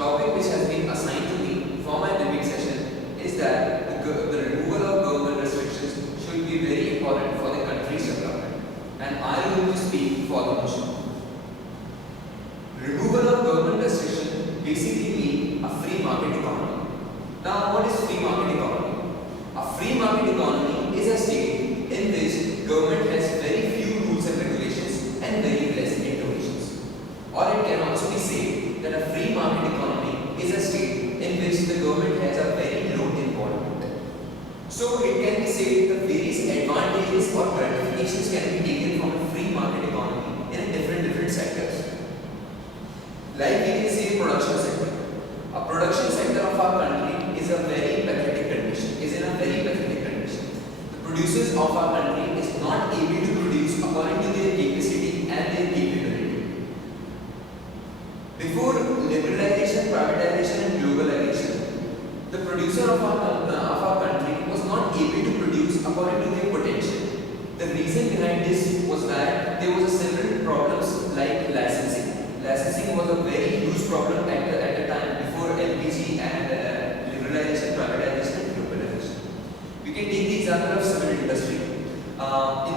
topic which has been assigned to me for my debate session is that the removal of government restrictions should be very important for the country's development, and I am going to speak for the motion. Removal of government restriction basically means a free market economy. Now, what is free market economy? A free market economy is a state in which government has very few rules and regulations and very less innovations. Or it can also be said that a free market economy is a state in which the government has a very low involvement. So it can be said that various advantages or gratifications can be taken from a free market economy in different sectors. Like we can say production sector. A production sector of our country is in a very pathetic condition. The producers of our country is not able to produce according to their capacity and their capability. Before liberalization, privatization and globalization, the producer of our country was not able to produce according to their potential. The reason behind this was that there was several problems like licensing. Licensing was a very huge problem at the time before LPG and liberalization, privatization and globalization. We can take the example of cement industry. In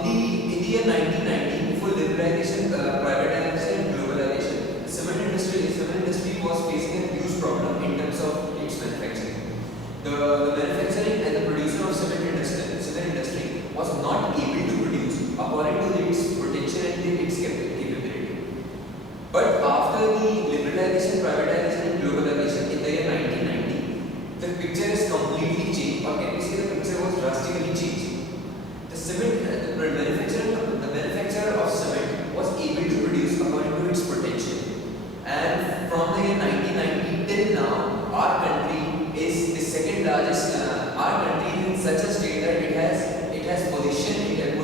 the year 1990, before liberalization, privatization and globalization, the cement industry was facing a huge problem in terms of its manufacturing. The manufacturing and the producer of cement industry was not able to produce according to its potential and its capability. But after the liberalization, privatization and globalization in the year 1990, the picture is completely changed, or can we say the picture was drastically changed. The manufacturer of cement was able to produce according to its potential. And from the year 1990 till now, our country is the second largest. Our country is in such a state that it has positioned itself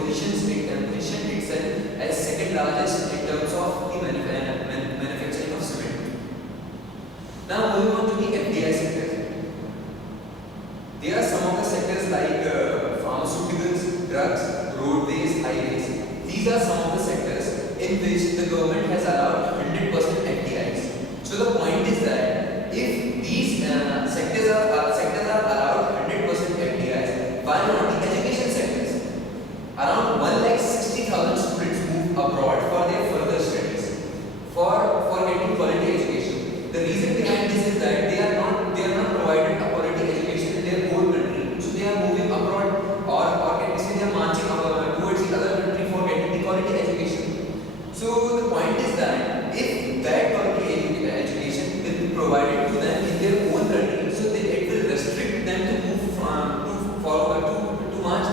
as second largest in terms of the manufacturing of cement. Now moving on to the FDI sector. There are some of the sectors like pharmaceuticals, drugs, roadways, highways. These are some of the sectors in which the government has allowed 100% FDIs. So the point is that if these sectors are allowed 100% FDIs, why not the education sectors? Around 160,000 students move abroad for their further studies, for getting quality education. The reason behind this is that they are not provided a quality education in their own country, so they are moving abroad, or can we say they are marching towards the other country for getting the quality education. So the point is that if that quality education will be provided to them in their own country, so then it will restrict them to move to march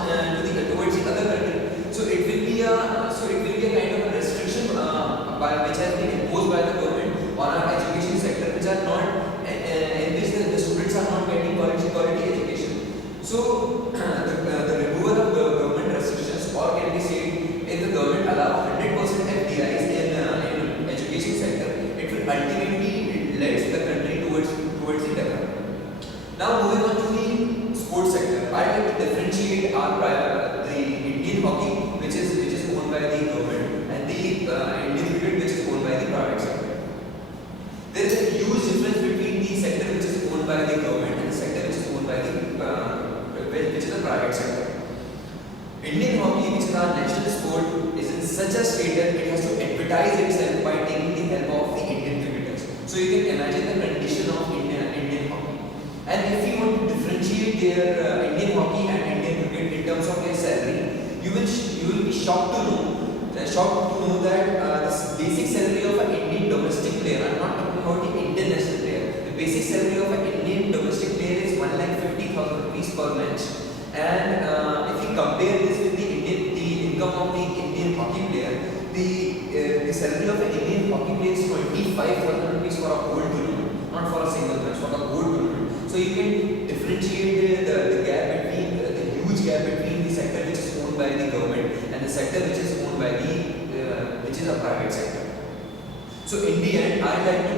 towards the other country. So it will be a kind of a restriction which has been imposed by the government on our education sector, which are not in which the students are not getting quality education. So the removal of government restrictions, or can we say if the government allow 100% FDIs in education sector, it will ultimately lead the country towards the development. Now moving on to the sports sector, I like to differentiate the Indian hockey, which is owned by the government, and the Indian cricket, which is owned by the private sector. There is a huge difference between the sector which is owned by the government and the sector which is owned by the private sector. Indian hockey, which is our national sport, is in such a state that it has to advertise itself by taking the help of the Indian cricketers. So you can imagine the condition of Indian hockey. And if you want to differentiate their Indian hockey and Indian cricket in terms of their salary, you will be shocked to know that the basic salary of an Indian domestic player, I'm not talking about the international player, the basic salary of an Indian domestic player is 1,50,000 rupees per match. And if you compare this with the income of the Indian hockey player, the salary of an Indian hockey player is 25,000 rupees for a whole tournament, not for a single match, for a whole tournament. So you can differentiate the gap between the huge gap between the sector which is owned by the government and the sector which is owned by which is a private sector. So in the end, I like to